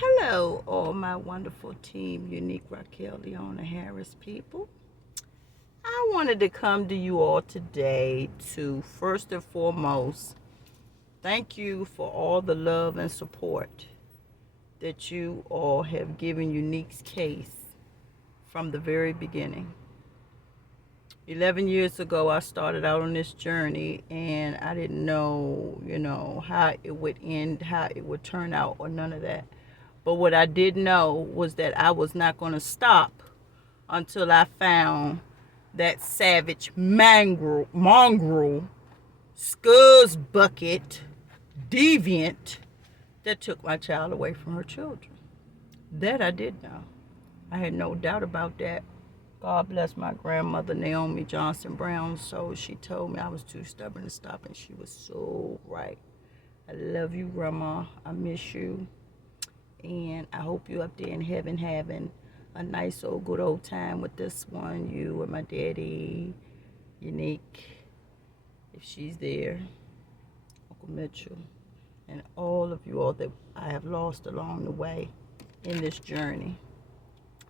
Hello, all my wonderful team, Unique Raquel Leona Harris people. I wanted to come to you all today to first and foremost thank you for all the love and support that you all have given Unique's case from the very beginning. 11 years ago, I started out on this journey and I didn't know, how it would end, how it would turn out, or none of that. But what I did know was that I was not going to stop until I found that savage mongrel, scuzz bucket, deviant that took my child away from her children. That I did know. I had no doubt about that. God bless my grandmother, Naomi Johnson Brown. So she told me I was too stubborn to stop, and she was so right. I love you, Grandma. I miss you. And I hope you up there in heaven having a nice old good old time with this one, you and my daddy, Unique, if she's there, Uncle Mitchell, and all of you all that I have lost along the way in this journey.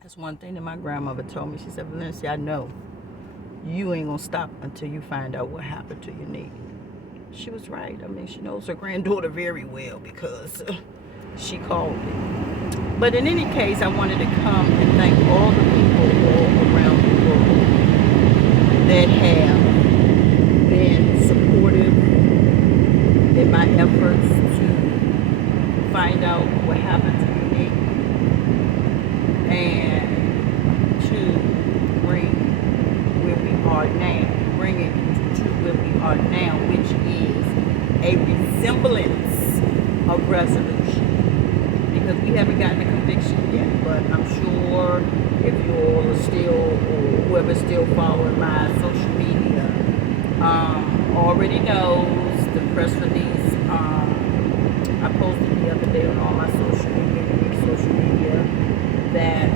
That's one thing that my grandmother told me. She said, Valencia, I know you ain't gonna stop until you find out what happened to Unique. She was right. I mean, she knows her granddaughter very well because she called me. But in any case, I wanted to come and thank all the people all around the world that have been supportive in my efforts to find out what happened to Unique and to bring where we are now, bring it to where we are now, which is a resemblance of resolution. Because we haven't gotten a conviction yet, but I'm sure if you all are still, or whoever's still following my social media, already knows the press release I posted the other day on all my social media, that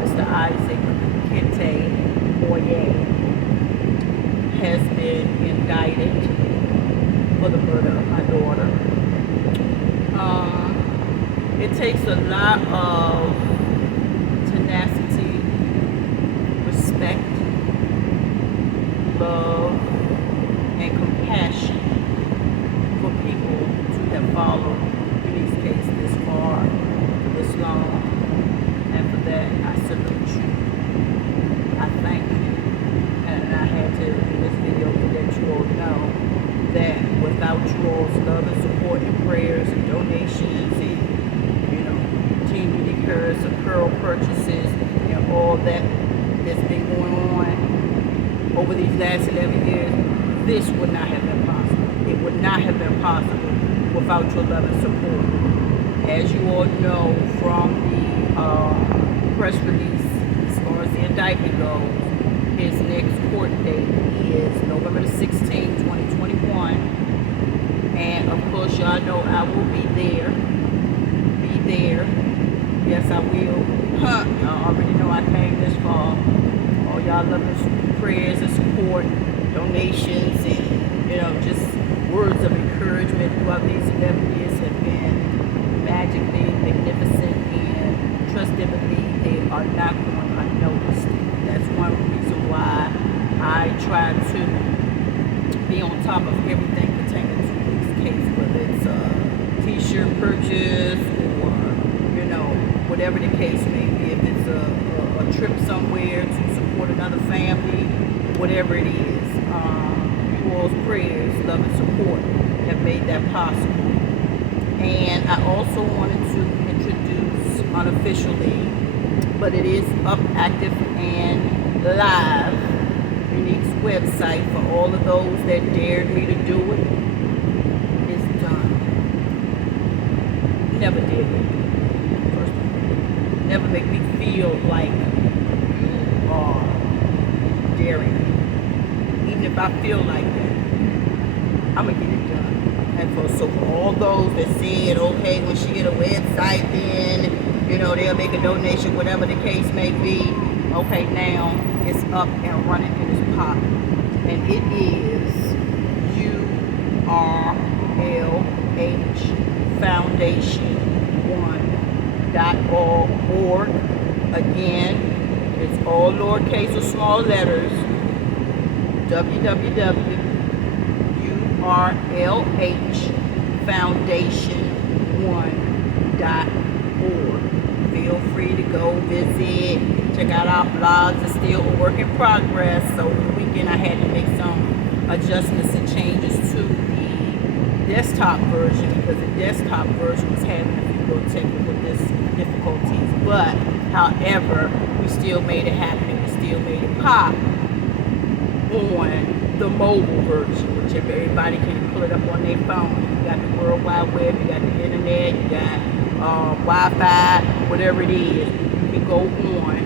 Mr. Isaac Kente Boye has been indicted for the murder of my daughter. It takes a lot of tenacity, respect, love, and compassion for people to have followed Unique's case this far, this long. And for that, I salute you. I thank you. And I had to do this video to let you all know that without you all's love and support and prayers and donations and Team Unique Harris apparel purchases and all that's been going on over these last 11 years, this would not have been possible. It would not have been possible without your love and support. As you all know from the press release, as far as the indictment goes, his next court date is November the 16th, 2021. And of course, y'all know I will be there. Yes, I will. Y'all already know I came this far. All y'all loving prayers and support, donations, and just words of encouragement throughout these 11 years have been magically magnificent. And trust and believe they are not going unnoticed. That's one reason why I try to be on top of everything pertaining to this case, whether it's a t-shirt purchase or whatever the case may be, if it's a trip somewhere to support another family, whatever it is, you all's prayers, love and support have made that possible. And I also wanted to introduce unofficially, but it is up, active, and live, Unique's website for all of those that dared me to do it. It's done. Never did it. Never make me feel like you are daring me. Even if I feel like that, I'm going to get it done. And for all those that said, okay, when she get a website, then, they'll make a donation, whatever the case may be. Okay, now it's up and running and it's popping. And it is URLH Foundation 1 www.urlh.org. Again, it's all lowercase or small letters. www.urlhfoundation1.org. Feel free to go visit, check out our blogs. It's still a work in progress. So the weekend I had to make some adjustments and changes to the desktop version because the desktop version was having a few little technical difficulties. But however, we still made it happen and we still made it pop on the mobile version, which everybody can pull it up on their phone. You got the World Wide Web, you got the internet, you got Wi-Fi, whatever it is. You can go on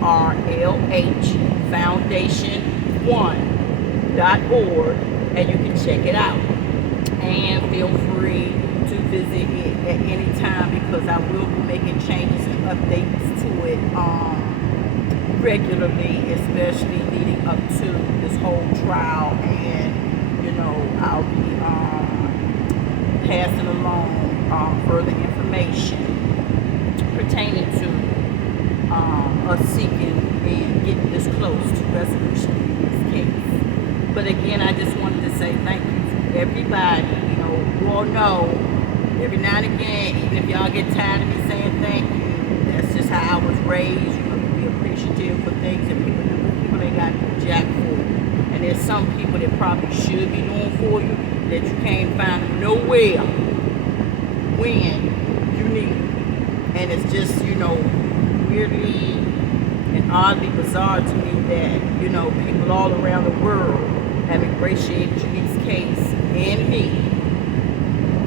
URLHfoundation1.org and you can check it out. And feel free to visit it at any time because I will be making changes and updates to it regularly, especially leading up to this whole trial. And I'll be passing along further information pertaining to us seeking and getting this close to resolution in this case. But again, I just wanted to say thank you to everybody. You all know every now and again, even if y'all get tired of me saying thank you, that's just how I was raised. You be appreciative for things that people ain't got jack for. And there's some people that probably should be doing for you that you can't find nowhere when you need it. And it's just, weirdly and oddly bizarre to me that, people all around the world have ingratiated Janice's case and me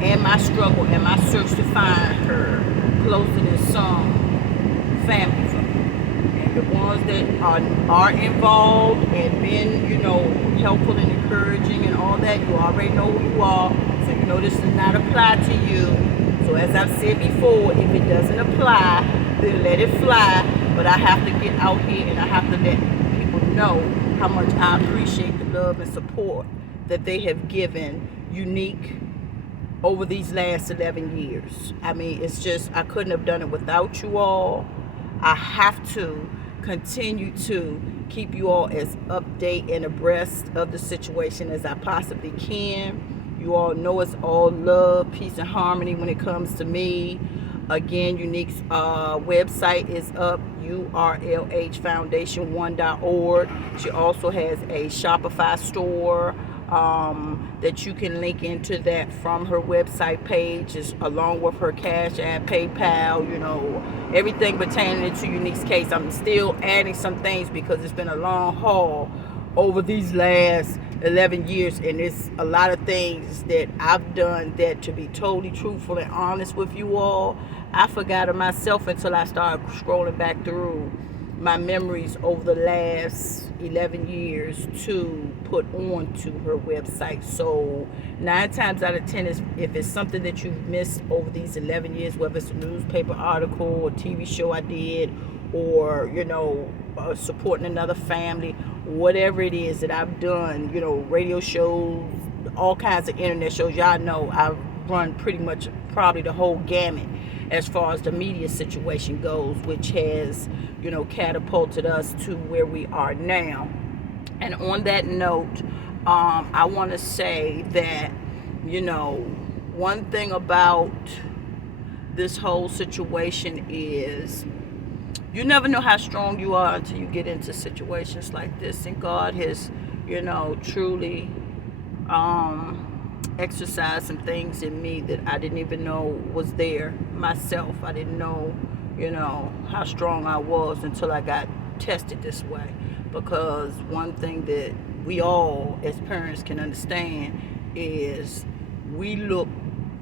and my struggle and my search to find her closer than some family from her. And the ones that are involved and been, helpful and encouraging and all that, you already know who you are. So this does not apply to you. So as I've said before, if it doesn't apply, then let it fly. But I have to get out here and I have to let people know how much I appreciate the love and support that they have given Unique over these last 11 years. I mean, it's just, I couldn't have done it without you all. I have to continue to keep you all as update and abreast of the situation as I possibly can. You all know it's all love, peace, and harmony when it comes to me. Again, Unique's website is up, URLHfoundation1.org. She also has a Shopify store that you can link into that from her website page, along with her Cash App, PayPal, everything pertaining to Unique's case. I'm still adding some things because it's been a long haul over these last 11 years, and it's a lot of things that I've done that, to be totally truthful and honest with you all, I forgot of myself until I started scrolling back through my memories over the last 11 years to put onto her website. So 9 times out of 10, if it's something that you've missed over these 11 years, whether it's a newspaper article or TV show I did, or supporting another family, whatever it is that I've done, radio shows, all kinds of internet shows, y'all know I've run pretty much probably the whole gamut as far as the media situation goes, which has catapulted us to where we are now. And on that note, I want to say that one thing about this whole situation is you never know how strong you are until you get into situations like this. And God has, truly exercised some things in me that I didn't even know was there myself. I didn't know, how strong I was until I got tested this way. Because one thing that we all as parents can understand is we look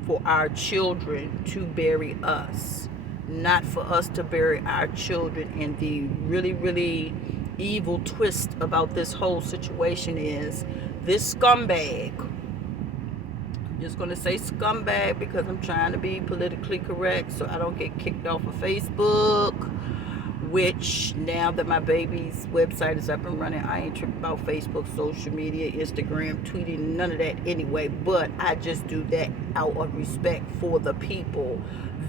for our children to bury us, not for us to bury our children. And the really, really evil twist about this whole situation is this scumbag, I'm just going to say scumbag because I'm trying to be politically correct so I don't get kicked off of Facebook, which now that my baby's website is up and running, I ain't tripping about Facebook, social media, Instagram, tweeting, none of that anyway. But I just do that out of respect for the people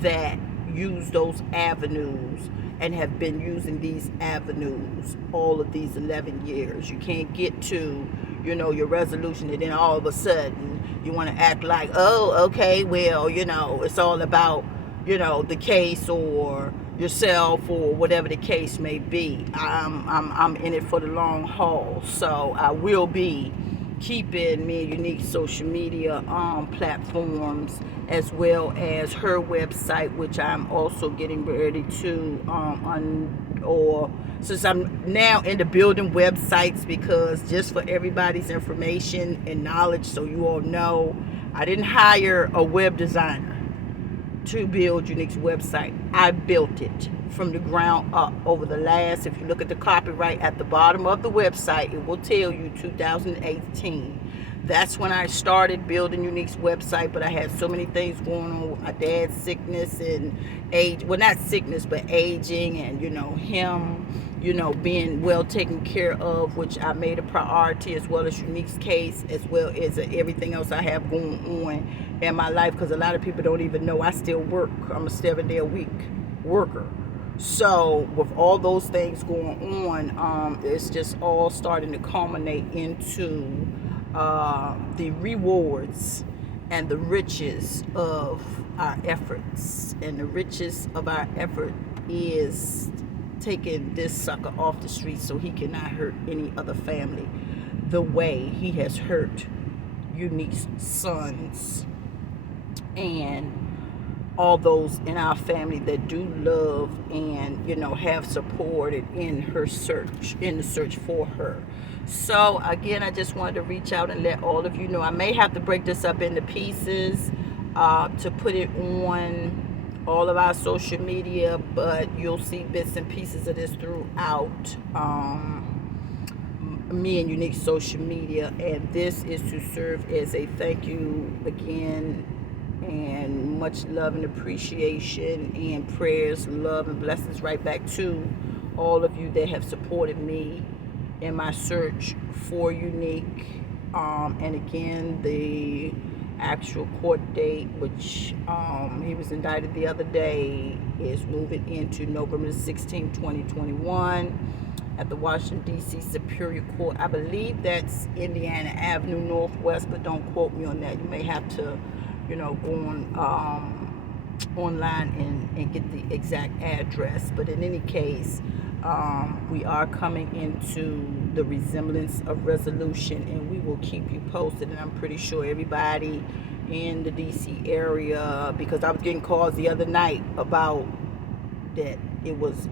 that use those avenues and have been using these avenues all of these 11 years. You can't get to, your resolution and then all of a sudden you want to act like, oh, okay, well, it's all about, the case or yourself or whatever the case may be. I'm in it for the long haul. So I will be keeping me and Unique social media platforms, as well as her website, which I'm also getting ready to since I'm now into building websites, because just for everybody's information and knowledge, so you all know, I didn't hire a web designer to build Unique's website. I built it from the ground up over the last, if you look at the copyright at the bottom of the website, it will tell you 2018. That's when I started building Unique's website, but I had so many things going on with my dad's sickness and age, well, not sickness, but aging, and him being well taken care of, which I made a priority, as well as Unique's case, as well as everything else I have going on in my life, because a lot of people don't even know I still work. I'm a 7-day-a-week worker. So with all those things going on, it's just all starting to culminate into the rewards and the riches of our efforts. And the riches of our effort is taking this sucker off the street so he cannot hurt any other family the way he has hurt Unique's sons and all those in our family that do love and have supported in her search, in the search for her. So again, I just wanted to reach out and let all of you know. I may have to break this up into pieces to put it on all of our social media, but you'll see bits and pieces of this throughout me and Unique social media. And this is to serve as a thank you again, and much love and appreciation and prayers, love and blessings right back to all of you that have supported me in my search for Unique. And again, the actual court date, which he was indicted the other day, is moving into November the 16th, 2021 at the Washington, D.C. Superior Court. I believe that's Indiana Avenue Northwest, but don't quote me on that. You may have to go on online and get the exact address. But in any case, we are coming into the resemblance of resolution, and we will keep you posted. And I'm pretty sure everybody in the DC area, because I was getting calls the other night about that it was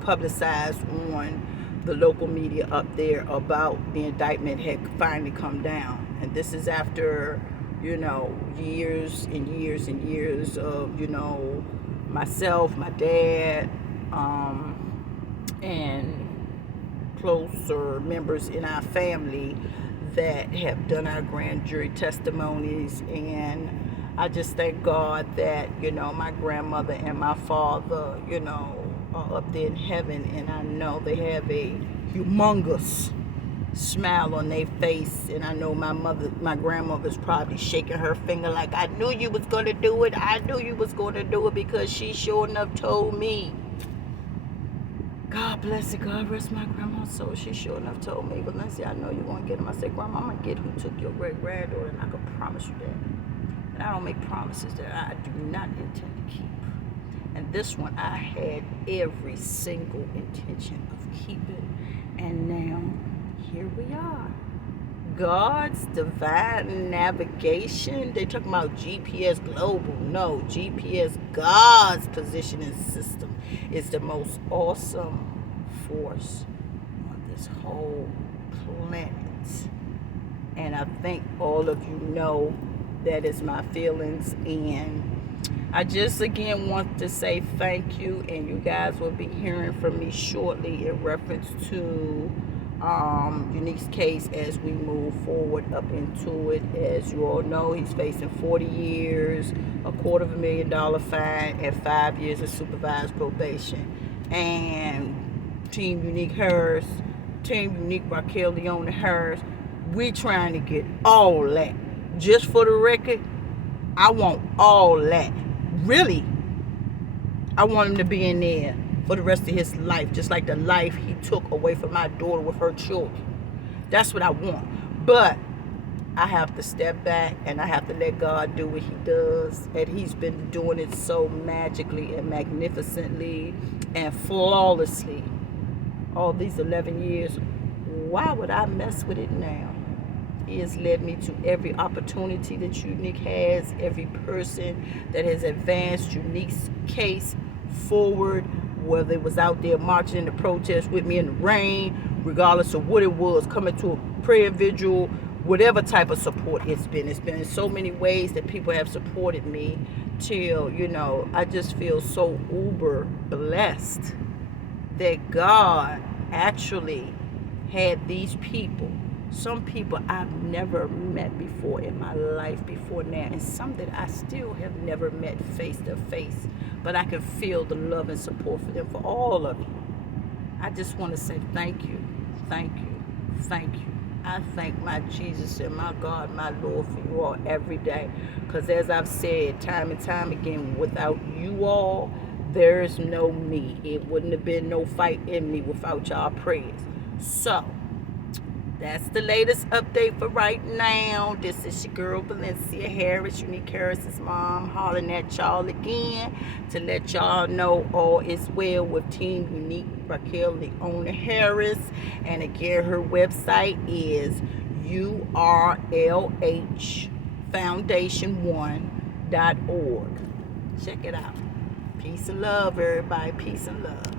publicized on the local media up there about the indictment had finally come down. And this is after years and years and years of myself, my dad, and closer members in our family that have done our grand jury testimonies. And I just thank God that my grandmother and my father are up there in heaven, and I know they have a humongous smile on their face. And I know my grandmother's probably shaking her finger like, I knew you was going to do it. I knew you was going to do it, because she sure enough told me. God bless it. God rest my grandma's soul. She sure enough told me, Valencia, I know you're going to get him. I said, Grandma, I'm going to get who took your great-granddaughter, and I can promise you that. And I don't make promises that I do not intend to keep. And this one, I had every single intention of keeping. And now, here we are. God's divine navigation. They talking about GPS global. No, GPS, God's positioning system, is the most awesome force on this whole planet. And I think all of you know that is my feelings. And I just again want to say thank you, and you guys will be hearing from me shortly in reference to Unique's case as we move forward up into it. As you all know, he's facing 40 years, a $250,000 fine, and 5 years of supervised probation. And Team Unique Harris, Team Unique Raquel Leona Harris, we're trying to get all that. Just for the record, I want all that. Really, I want him to be in there for the rest of his life, just like the life he took away from my daughter with her children. That's what I want. But I have to step back and I have to let God do what he does. And he's been doing it so magically and magnificently and flawlessly all these 11 years. Why would I mess with it now? He has led me to every opportunity that Unique has, every person that has advanced Unique's case forward, whether it was out there marching in the protest with me in the rain, regardless of what it was, coming to a prayer vigil, whatever type of support it's been. It's been in so many ways that people have supported me till, I just feel so uber blessed that God actually had these people. Some people I've never met before in my life before now, and some that I still have never met face to face, but I can feel the love and support for them, for all of you. I just want to say thank you, thank you, thank you. I thank my Jesus and my God, my Lord, for you all every day, because as I've said time and time again, without you all, there's no me. It wouldn't have been no fight in me without y'all prayers. So that's the latest update for right now. This is your girl Valencia Harris, Unique Harris's mom, hollering at y'all again to let y'all know all is well with Team Unique Raquel Leona Harris. And again, her website is URLH Foundation1.org. Check it out. Peace and love, everybody. Peace and love.